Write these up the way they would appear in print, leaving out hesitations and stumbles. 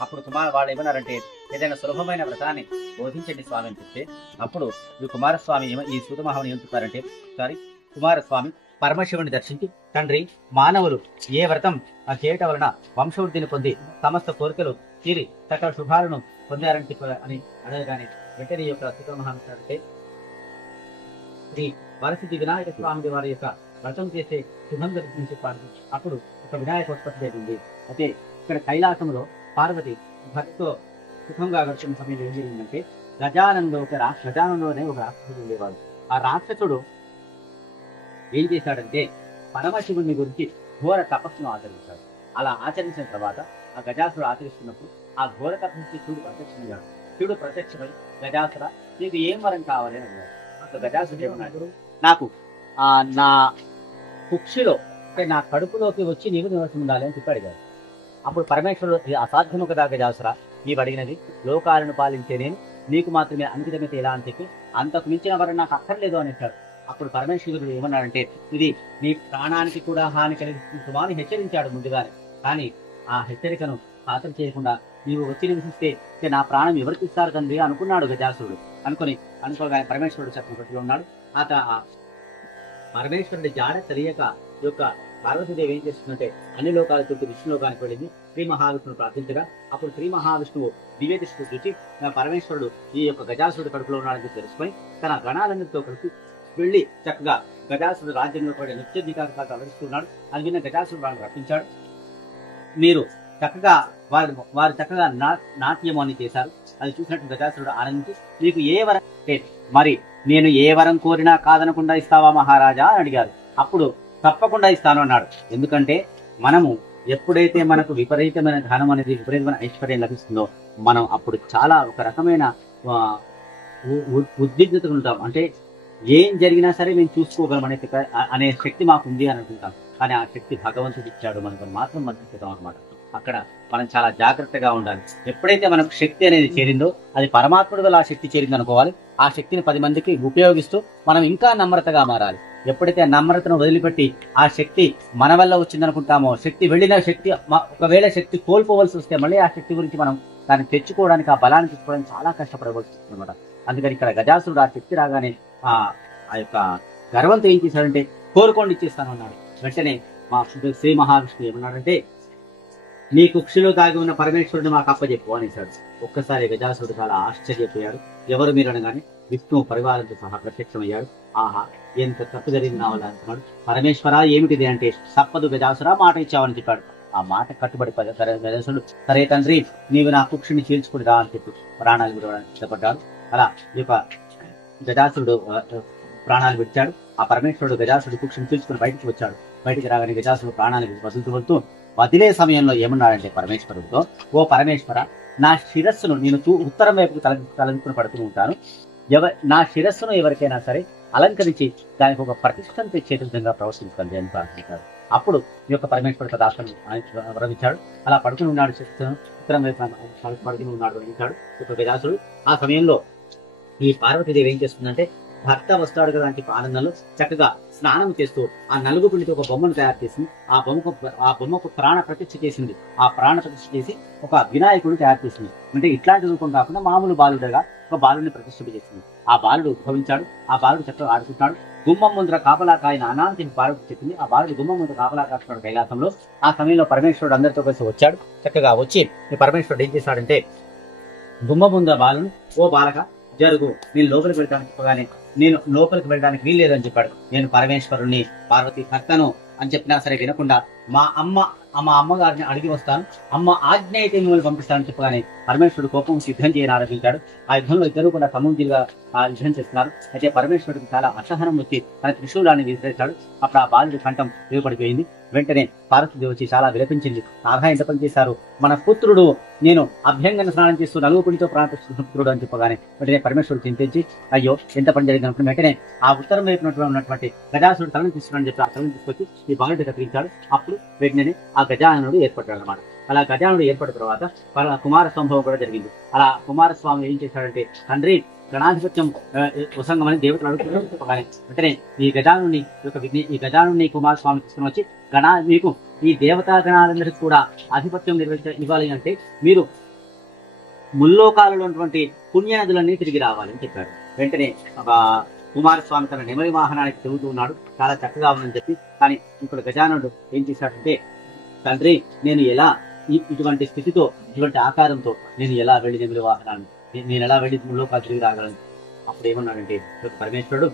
అప్పుడు వాళ్ళు ఏమన్నారంటే ఏదైనా సులభమైన వ్రతాన్ని బోధించండి స్వామి అని చెప్తే అప్పుడు ఈ కుమారస్వామి ఈ సూత మహాముని ఏం చెప్పారంటే ఒకసారి కుమారస్వామి పరమశివుని దర్శించి తండ్రి మానవులు ఏ వ్రతం చేయటం వలన వంశవృద్ధిని పొంది సమస్త కోరికలు తీరి సకల శుభాలను పొందారని అని అడగగానే వెంటనే యొక్క సూత మహాముని అంటే శ్రీ వరసిద్ధి వినాయక స్వామి వారి యొక్క వ్రతం చేసే శుభం జరుగుతుంది చెప్పారు. అప్పుడు ఒక వినాయక ఉత్పత్తి జరిగింది. అయితే ఇక్కడ కైలాసంలో పార్వతి భక్తితో సుఖంగా గడుపుతున్న సమయంలో ఏం జరిగిందంటే గజానంలోనే ఒక రాక్షసుడు ఉండేవాడు. ఆ రాక్షసుడు ఏం చేశాడంటే పరమశివుని గురించి ఘోర తపస్సును ఆచరించాడు. అలా ఆచరించిన తర్వాత ఆ గజాసుడు ఆచరిస్తున్నప్పుడు ఆ ఘోర తపస్సు శివుడు ప్రత్యక్షమయ్యాడు. శివుడు ప్రత్యక్షమై గజాసుర నీకు ఏం వరం కావాలి అని అన్నాడు. అప్పుడు గజాసుడు ఏమన్నాడు, నాకు నా కుక్షిలో అంటే నా కడుపులోకి వచ్చి నీకు నివాసం ఉండాలి అని చెప్పి అడిగాడు. అప్పుడు పరమేశ్వరుడు అసాధ్యము కదా గజాసుర, నీవు అడిగినది లోకాలను పాలించే నేను నీకు మాత్రమే అంకితమైతే ఎలా అని చెప్పి అంతకు మించిన వరం నాకు అక్కర్లేదు అనేసాడు. అప్పుడు పరమేశ్వరుడు ఏమన్నాడంటే ఇది నీ ప్రాణానికి కూడా హాని కలిగిస్తుందా అని హెచ్చరించాడు ముందుగానే. కానీ ఆ హెచ్చరికను ఖాతరు చేయకుండా నీవు వచ్చి నివసిస్తే నా ప్రాణం ఎవరికి ఇస్తారు తండ్రి అనుకున్నాడు గజాసురుడు. అనుకోగానే పరమేశ్వరుడు చెప్పినట్టుగా ఉన్నాడు. పరమేశ్వరుడి జాడ తెలియక యొక్క పార్వతీదేవి ఏం చేస్తుందంటే అన్ని లోకాల చుట్టూ విష్ణులోకానికి వెళ్ళింది. శ్రీ మహావిష్ణువు ప్రార్థించగా అప్పుడు శ్రీ మహావిష్ణువు దివ్య దృష్టి చూసి పరమేశ్వరుడు ఈ యొక్క గజాసురుడు కడుపులో ఉన్నాడని తెలుసుకొని తన గణాలన్నిటితో కలిసి వెళ్లి చక్కగా గజాసురుడు రాజ్యంలో పడే నిత్యాధికారులు అలరిస్తున్నాడు. అది విన్న గజాసురుడు వాళ్ళని రప్పించాడు. మీరు చక్కగా వారు చక్కగా నాట్యం అని చేశారు. అది చూసినట్టు గజాసురుడు ఆనందించి నీకు ఏ వరం మరి నేను ఏ వరం కోరినా కాదనకుండా ఇస్తావా మహారాజా అని అడిగారు. అప్పుడు తప్పకుండా ఇస్తాను అన్నాడు. ఎందుకంటే మనము ఎప్పుడైతే మనకు విపరీతమైన ధనం అనేది విపరీతమైన ఐశ్వర్యం లభిస్తుందో మనం అప్పుడు చాలా ఒక రకమైన ఉద్విగ్నతలు ఉంటాం. అంటే ఏం జరిగినా సరే నేను చూసుకోగలం అనే శక్తి మాకు ఉంది అని అనుకుంటాం. కానీ ఆ శక్తి భగవంతుడు ఇచ్చాడు మనకు మాత్రం మర్చిపోతాం అనమాట. అక్కడ మనం చాలా జాగ్రత్తగా ఉండాలి. ఎప్పుడైతే మనకు శక్తి అనేది చేరిందో అది పరమాత్ముడు వల్ల ఆ శక్తి చేరింది అనుకోవాలి. ఆ శక్తిని 10 మందికి ఉపయోగిస్తూ మనం ఇంకా నమ్రతగా మారాలి. ఎప్పుడైతే ఆ నమ్రతను వదిలిపెట్టి ఆ శక్తి మన వల్ల వచ్చిందనుకుంటామో శక్తి వెళ్ళిన శక్తి ఒకవేళ శక్తి కోల్పోవలసి వస్తే మళ్ళీ ఆ శక్తి గురించి మనం దాన్ని తెచ్చుకోవడానికి ఆ బలాన్ని తెచ్చుకోవడానికి చాలా కష్టపడవలసి వస్తుంది అనమాట. అందుకని ఇక్కడ గజాసురుడు ఆ శక్తి రాగానే ఆ యొక్క గర్వంతో ఏం చేశాడంటే కోరుకోండి ఇచ్చేస్తాను అన్నాడు. వెంటనే మా శ్రీ మహావిష్ణువు ఏమన్నాడంటే నీ కుక్షిలో దాగి ఉన్న పరమేశ్వరుడు మాకు అప్పచెప్పు అనేసాడు. ఒక్కసారి గజాసురుడు చాలా ఆశ్చర్యపోయాడు. ఎవరు మీరు అనగానే విష్ణువు పరివారంతో సహా ప్రత్యక్షమయ్యాడు. ఆహా ఎంత తప్పు జరిగింది నా వల్ల అంటున్నాడు. పరమేశ్వర ఏమిటిది అంటే తప్పదు గజాసుర మాట ఇచ్చావని చెప్పాడు. ఆ మాట కట్టుబడి గజాసురుడు సరే తండ్రి నీవు నా కుక్షిని చీల్చుకుని రా అని చెప్పి ప్రాణాలు విడవడానికి ఇష్టపడ్డాడు. అలా ఈ యొక్క గజాసురుడు ప్రాణాలు విడిచాడు. ఆ పరమేశ్వరుడు గజాసురుడు కుక్షిని చీల్చుకుని బయటికి వచ్చాడు. బయటికి రాగానే గజాసురుడు ప్రాణాలు వదులుతూ వదిలే సమయంలో ఏమన్నాడంటే పరమేశ్వరుడితో ఓ పరమేశ్వర నా శిరస్సును నేను ఉత్తరం వైపుకు తలంచుకుని పడుతూ ఉంటాను. నా శిరస్సును ఎవరికైనా సరే అలంకరించి దానికి ఒక ప్రతిష్టం తెచ్చే విధంగా ప్రవర్తించండి అని ప్రార్థించాడు. అప్పుడు ఈ యొక్క పరమేశ్వరుడు దాసను వరమించాడు. అలా పడుకుని ఉన్నాడు. శిరస్సును ఉత్తరం వైపు పడుకుని ఉన్నాడు వరించాడు ఒక గజాసురుడు. ఆ సమయంలో ఈ పార్వతీదేవి ఏం చేస్తుందంటే భర్త వస్తాడు కదా అని చెప్పి ఆనందంలో చక్కగా స్నానం చేస్తూ ఆ నలుగు పిండితో ఒక బొమ్మను తయారు చేసింది. ఆ బొమ్మకు ప్రాణ ప్రతిష్ఠ చేసింది. ఆ ప్రాణ ప్రతిష్ఠ చేసి ఒక వినాయకుడిని తయారు చేసింది. అంటే ఇట్లాంటి రూపం కాకుండా మామూలు బాలుడుగా ఒక బాలుడిని ప్రతిష్ఠ చేసింది. ఆ బాలుడు ఉద్భవించాడు. ఆ బాలుడు చక్కగా ఆడుకుంటాడు. గుమ్మం ముందర కాపలా కాయన అనాంతి పార్వతి చెప్పింది. ఆ బాలుడు గుమ్మం ముందర కాపలా కాస్తున్నాడు కైలాసంలో. ఆ సమయంలో పరమేశ్వరుడు అందరితో కలిసి వచ్చాడు. చక్కగా వచ్చి ఈ పరమేశ్వరుడు ఏం చేశాడంటే గుమ్మం ముందర బాలుని ఓ బాలక జరుగు నేను లోపలికి వెళ్తాను చెప్పగానే నేను లోపలికి వెళ్ళడానికి వీల్లేదని చెప్పాడు. నేను పరమేశ్వరుని పార్వతి భర్తను అని చెప్పినా సరే వినకుండా మా అమ్మగారిని అడిగి వస్తాను, అమ్మ ఆజ్ఞ అయితే మిమ్మల్ని పంపిస్తానని చెప్పగానే పరమేశ్వరుడు కోపం యుద్ధం చేయని ఆరంభించాడు. ఆ యుద్ధంలో ఇద్దరు కూడా సముద్రంగా యుద్ధం చేస్తున్నారు. అయితే పరమేశ్వరుడికి చాలా అసహనం వచ్చి తన త్రిశూలాన్ని విసిరేశాడు. అప్పుడు ఆ బాలుడి కంఠం దిగుపడిపోయింది. వెంటనే పార్వతీదేవి వచ్చి చాలా విలపించింది. ఆగా ఎంత పని చేశారు, మన పుత్రుడు నేను అభ్యంగన స్నానం చేస్తూ నలుగుపుడితో ప్రాణిస్తున్న పుత్రుడు అని చెప్పగానే వెంటనే పరమేశ్వరుడు చింతించి అయ్యో ఎంత పని జరిగినప్పుడు వెంటనే ఆ ఉత్తరం వైపు ఉన్నటువంటి గజాసురుడు తలను తీసుకుని చెప్పి ఆ తలను తీసుకొచ్చి ఈ బాలుడి కత్తిరించాడు. అప్పుడు వెంటనే ఆ గజాననుడు ఏర్పడ్డాడు అనమాట. అలా గజానుడు ఏర్పడిన తర్వాత కుమార సంభవం కూడా జరిగింది. అలా కుమారస్వామి ఏం చేశాడంటే తండ్రి గణాధిపత్యం ఉసంగమని దేవతలు అడుగుతున్నాడు. వెంటనే ఈ గజానుని కుమారస్వామి తీసుకుని వచ్చి మీకు ఈ దేవతా గణాలందరికీ కూడా ఆధిపత్యం ఇవ్వాలి అంటే మీరు ముల్లోకాలలో ఉన్నటువంటి పుణ్యనదులన్నీ తిరిగి రావాలని చెప్పాడు. వెంటనే కుమారస్వామి తన నెమలి వాహనానికి తిరుగుతూ ఉన్నాడు. చాలా చక్కగా ఉందని చెప్పి, కానీ ఇప్పుడు గజానుడు ఏం చేశాడంటే, తండ్రి నేను ఎలా ఇటువంటి స్థితితో, ఇటువంటి ఆకారంతో నేను ఎలా వెళ్ళి నెమలి వాహనాన్ని, నేను ఎలా వెళ్ళి ముల్లోకాలు తిరిగి రాగలను? అప్పుడు ఏమన్నాడంటే, పరమేశ్వరుడు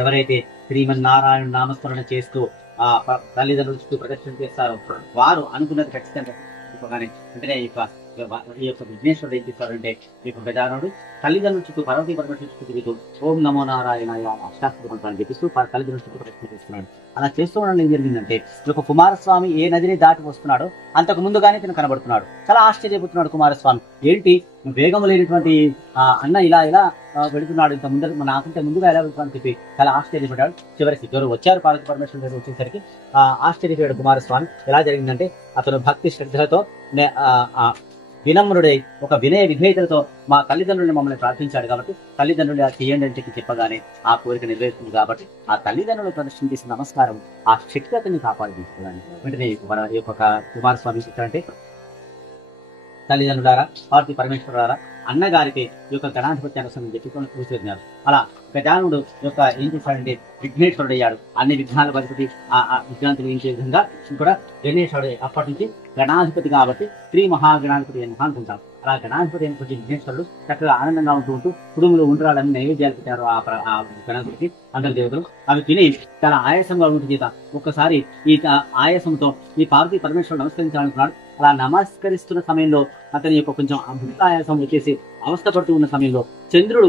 ఎవరైతే శ్రీమన్నారాయణ నామస్మరణ చేస్తూ ఆ తల్లిదండ్రుల చుట్టూ ప్రదర్శన చేస్తారో వారు అనుకున్నది ఖచ్చితంగా వెంటనే ఈ యొక్క విఘ్నేశ్వరుడు ఏం చేస్తారంటే, ఈ యొక్క గజానుడు తల్లిదండ్రుల చుట్టూ పార్వతీ పరమేశ్వరుల చుట్టూ తిరుగుతూ ఓం నమో నారాయణాయ అష్టాక్షర మంత్రాన్ని చెప్పిస్తూ తల్లిదండ్రుల చుట్టూ ప్రదర్శన చేస్తున్నాడు. అలా చేస్తూ ఉండడం ఏం జరిగిందంటే, ఈ యొక్క కుమారస్వామి ఏ నదిని దాటి వస్తున్నాడో అంతకు ముందుగానే తను కనబడుతున్నాడు. చాలా ఆశ్చర్యపోతున్నాడు కుమారస్వామి. ఏంటి వేగం లేనటువంటి అన్న ఇలా వెళుతున్నాడు, ఇంత ముందు నాకంటే ముందుగా ఎలా వెళ్తున్నాడని చెప్పి చాలా ఆశ్చర్యపడ్డాడు. చివరికి ఇద్దరు వచ్చారు పార్వతీ పరమేశ్వరుల దగ్గర. వచ్చేసరికి ఆశ్చర్యపోయాడు కుమారస్వామి. ఎలా జరిగిందంటే, అతను భక్తి శ్రద్ధలతో వినమ్రుడై ఒక వినయ విధేయతలతో మా తల్లిదండ్రులను మమ్మల్ని ప్రార్థించాడు కాబట్టి తల్లిదండ్రులు చేయండి అని చెప్పి చెప్పగానే ఆ కోరిక నెరవేరుతుంది. కాబట్టి ఆ తల్లిదండ్రులు ప్రదర్శన చేసిన నమస్కారం ఆ శక్తి అతన్ని కాపాడి తీసుకోవడానికి వెంటనే మన ఈ యొక్క కుమారస్వామి అంటే, తల్లిదండ్రులారా, పార్వతీ పరమేశ్వరులారా, అన్నగారికి ఈ యొక్క గణాధిపత్య అనుసరణ చెప్పుకొని కూర్చున్నారు. అలా గజానుడు యొక్క ఏం చేశాడంటే విఘ్నేశ్వరుడు అయ్యాడు. అన్ని విఘ్నాల అధిపతి ఆ విఘ్నాన్ని తొలగించే విధంగా కూడా గణేశుడు అప్పటి నుంచి గణాధిపతి కాబట్టి శ్రీ మహాగణాధిపతి అని అనుకుంటాం. అలా గణాధిపతి అయినటువంటి విఘ్నేశ్వరుడు చక్కగా ఆనందంగా ఉంటూ కుటుంబంలో ఉండాలని నైవేద్యాలు పెట్టారు ఆ గణాధిపతికి అందరి దేవతలు. అవి తిని చాలా ఆయాసంగా ఉంటుంది చేత ఒక్కసారి ఈ ఆయాసంతో ఈ పార్వతీ పరమేశ్వరుడు నమస్కరించాలనుకున్నాడు. అలా నమస్కరిస్తున్న సమయంలో అతని యొక్క కొంచెం ఆయాసం వచ్చేసి అవస్థ పడుతూ ఉన్న సమయంలో చంద్రుడు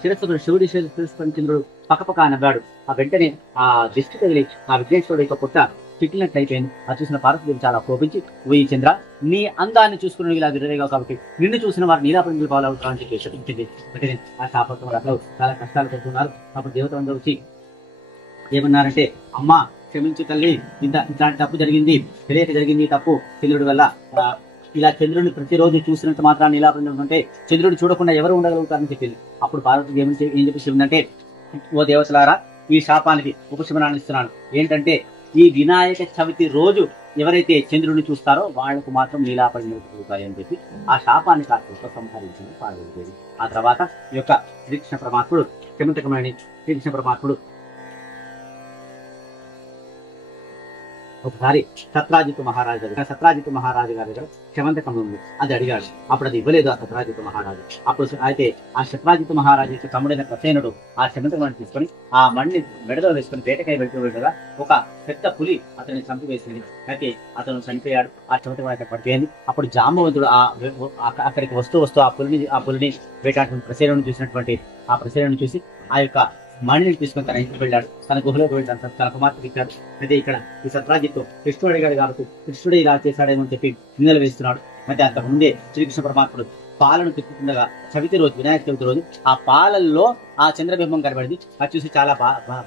శిరస్సు శివుడి శిరస్సు చంద్రుడు పక్కపక్క నవ్వాడు. ఆ వెంటనే ఆ దిష్టి తగిలి ఆ విఘ్నేశ్వరుడు యొక్క పుట్ట చిట్లినట్టు అయిపోయింది. అది చూసిన పార్వతీదేవి చాలా కోపించి, ఓ చంద్ర, నీ అందాన్ని చూసుకుని ఇలా విరవేగావు కాబట్టి నిన్ను చూసిన వారు నీలాపరించులు పాలవుతారని చెప్పి శపించింది. వెంటనే ఆ శాపంతో అట్లా చాలా కష్టాలు పడుతున్నారు. అప్పుడు దేవతలందరూ వచ్చి ఏమన్నారంటే, అమ్మా క్షమించు తల్లి, ఇట్లాంటి తప్పు జరిగింది, తెలియక జరిగింది తప్పు చంద్రుడి వల్ల. ఇలా చంద్రుడిని ప్రతిరోజు చూసినంత మాత్రాన్ని ఇలా ఉంటే చంద్రుడు చూడకుండా ఎవరు ఉండగలుగుతారని చెప్పింది. అప్పుడు పార్వతి ఏం చెప్పి చెప్పిందంటే, ఓ దేవతలారా, ఈ శాపానికి ఉపశమనాన్ని ఇస్తున్నాను. ఏంటంటే, ఈ వినాయక చవితి రోజు ఎవరైతే చంద్రుడిని చూస్తారో వాళ్లకు మాత్రం నీలాపరించులు కలుగుతాయి అని చెప్పి ఆ శాపాన్ని కాస్త సంహరించింది పార్వతీదేవి. ఆ తర్వాత ఈ యొక్క శ్రీకృష్ణ పరమాత్ముడు క్షమితకమైన శ్రీకృష్ణ పరమాత్ముడు ఒకసారి సత్రాజిత్ మహారాజు గారి దగ్గర క్షమంతకం ఉంది, అది అడిగాడు. అప్పుడు అది ఇవ్వలేదు ఆ సత్రాజిత్ మహారాజు. అప్పుడు అయితే ఆ సత్రాజిత్ మహారాజు యొక్క తమ్ముడైన ప్రసేనుడు ఆ క్షమంతకం తీసుకొని ఆ మణిని మెడలో వేసుకుని వేటకై వెళ్తుండగా ఒక పెద్ద పులి అతన్ని చంపివేసింది. అయితే అతను చనిపోయాడు. ఆ క్షమంతకం పడిపోయింది. అప్పుడు జాంబవంతుడు అక్కడికి వస్తూ ఆ పులిని వేటాడుతున్న ప్రసేనుడిని చూసినటువంటి ఆ ప్రసేనుడిని చూసి ఆ యొక్క మణిని తీసుకొని తన ఇంటికి వెళ్ళాడు. తన గుహలోకి వెళ్ళాడు. తన కుమార్తెకి ఇచ్చాడు. అయితే ఇక్కడ ఈ సత్రాజిత్తు కృష్ణుడు అడిగాడు కాబట్టి కృష్ణుడే ఇలా చేశాడేమో అని చెప్పి నిందలు వేస్తున్నాడు. అయితే అంతకుముందే శ్రీకృష్ణ పరమాత్ముడు పాలను తిప్పుతుండగా చవితి రోజు, వినాయక చవితి రోజు ఆ పాలల్లో ఆ చంద్రబింబం కనబడింది. అది చూసి చాలా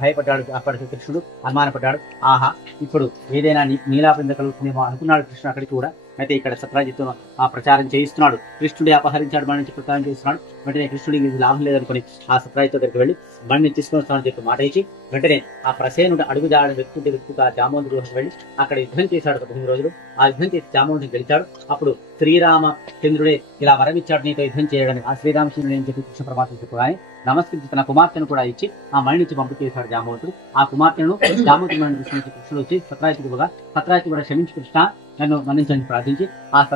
భయపడ్డాడు. అప్పటికి కృష్ణుడు అనుమానపడ్డాడు. ఆహా, ఇప్పుడు ఏదైనా నీలాపరింద కలుగుతుందేమో అనుకున్నాడు కృష్ణుడు అక్కడికి కూడా. అయితే ఇక్కడ సత్రాజిత్తును ఆ ప్రచారం చేయిస్తున్నాడు. కృష్ణుడే అపహరించాడు బండి నుంచి ప్రచారం చేస్తున్నాడు. వెంటనే కృష్ణుడికి ఇది లాభం లేదనుకుని ఆ సత్రాజిత్తు దగ్గరికి వెళ్ళి బండిని తీసుకొని వస్తామని చెప్పి మాట ఇచ్చి వెంటనే ఆ ప్రసేనుడు అడుగుదాడని వ్యక్తిగా జాంబవంతుడు వెళ్ళి అక్కడ యుద్ధం చేశాడు 19 రోజులు. ఆ యుద్ధం చేసి జాంబవంతుడు గెలిచాడు. అప్పుడు శ్రీరామచంద్రుడే ఇలా వరమిచ్చాడు నీతో యుద్ధం చేయడానికి. ఆ శ్రీరామచంద్రుడు అని చెప్పి కృష్ణ పరమాత్మ చెప్పగానే నమస్కరించి తన కుమార్తెను కూడా ఇచ్చి ఆ మణి నుంచి పంపు చేశాడు జాంబవంతుడు. ఆ కుమార్తెను జాంబవంతుడు తీసుకుని కృష్ణుడు వచ్చి సత్రాజిత్తు కూడా క్షమించి కృష్ణ నన్ను మన్నించని ప్రార్థించి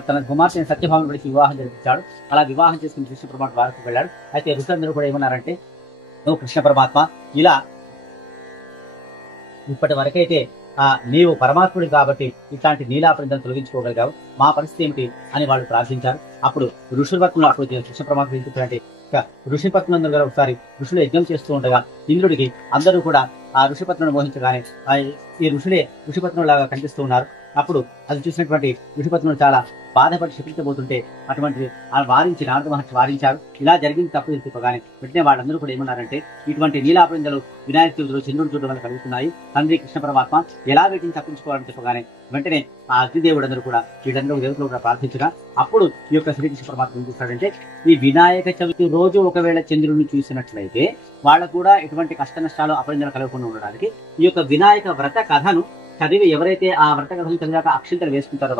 తన కుమార్తెను సత్యభావం విడిచి వివాహం జరిపించాడు. అలా వివాహం చేసుకుని కృష్ణ పరమాత్మ వారికి వెళ్ళాడు. అయితే ఋషులందరూ కూడా ఏమన్నారంటే, నువ్వు కృష్ణ పరమాత్మ ఇలా ఇప్పటి వరకైతే నీవు పరమాత్ముడి కాబట్టి ఇట్లాంటి నీలాపరిందను తొలగించుకోగలిగావు, మా పరిస్థితి ఏమిటి అని వాళ్ళు ప్రార్థించారు. అప్పుడు ఋషులపత్నులు అప్పుడు కృష్ణ పరమాత్మ ఏంటంటే, ఋషిపత్నులందరూ గారు ఒకసారి ఋషులు యజ్ఞం చేస్తూ ఉండగా ఇంద్రుడికి అందరూ కూడా ఆ ఋషిపత్నులను మోహించగానే ఈ ఋషులే ఋషిపత్నులాగా కనిపిస్తూ ఉన్నారు. అప్పుడు అది చూసినటువంటి ఋషిపత్నులు చాలా బాధపడి శపించబోతుంటే అటువంటి వారించి నారద మహర్షి వారించారు. ఇలా జరిగింది తప్పు తెలుసుకోగానే వెంటనే వాళ్ళందరూ కూడా ఏమన్నారంటే, ఇటువంటి నీలాపరిందలు వినాయక చవితిలో చంద్రుడు చూడడం వల్ల కలుగుతున్నాయి. తండ్రి కృష్ణ పరమాత్మ ఎలా వీటిని తప్పించుకోవాలని చెప్పగానే వెంటనే ఆ అగ్నిదేవుడు అందరూ కూడా వీళ్ళందరూ దేవతలు కూడా ప్రార్థించగా అప్పుడు ఈ యొక్క శ్రీకృష్ణ పరమాత్మ ఏం చేస్తాడంటే, ఈ వినాయక చవితి రోజు ఒకవేళ చంద్రుడిని చూసినట్లయితే వాళ్ళకు కూడా ఎటువంటి కష్ట నష్టాలు అపరిందలు కలగకుండా ఉండడానికి ఈ యొక్క వినాయక వ్రత కథను చదివి ఎవరైతే ఆ వ్రత కథను చదివాక అక్షింతలు వేసుకుంటారో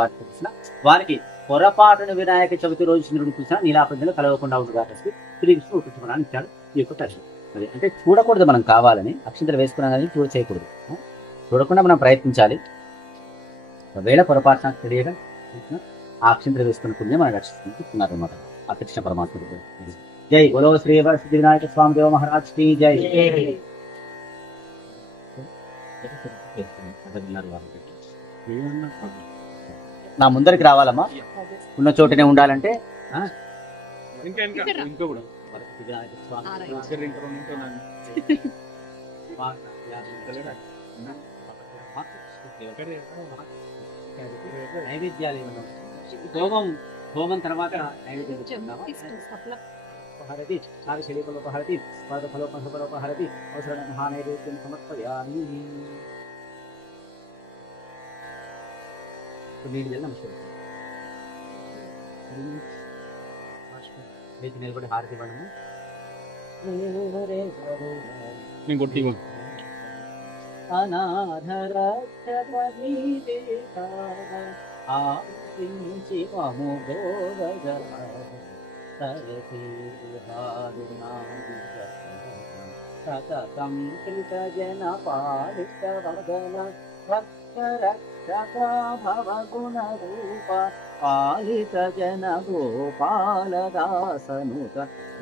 వారికి పొరపాటున వినాయక చవితి రోజు చంద్రుడిని చూసినా నీలాపంజలో కలవకుండా ఉంటుంది కాబట్టి శ్రీకృష్ణుడు ఉపశమనాన్ని ఇచ్చాడు ఈ యొక్క దర్శనం. అది అంటే చూడకూడదు, మనం కావాలని అక్షంతలు వేసుకున్నా కానీ చేయకూడదు. చూడకుండా మనం ప్రయత్నించాలి. ఒకవేళ పొరపాటున తెలియగా ఆ అక్షంతలు వేసుకున్న పుణ్యం మనం రక్షిస్తున్నారు అనమాట ఆ కృష్ణ పరమాత్ముడు. జై బోలో శ్రీ సిద్ధి వినాయక స్వామి దేవ మహారాజ్ కి జై. నా ముందరికి రావాలమ్మా, ఉన్న చోటనే ఉండాలంటే నైవేద్యాలు హోమం తర్వాత నైవేద్యం నాగశైలీఫలోపహరతి పాదఫలోపహరతి అవసరం మహానైవేద్యం సమర్పయామి. మీకు నిలబడి హారతి ఇవ్వడము. సతతం కృత జన పాలిత వదన భక్త రక్షకా భవ గుణ రూప పాలిత జన గోపాలదాసనుత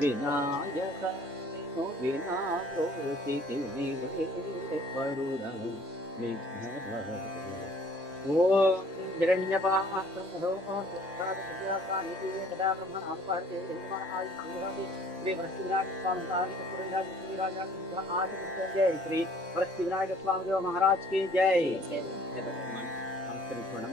వినాయక వినాశోచితి నివేపరుర విఘ్నభ. ఓం శ్రీ వరసిద్ధి వినాయక స్వామి దేవ మహారాజ్ కి జై. నమస్కరించుకోవడం.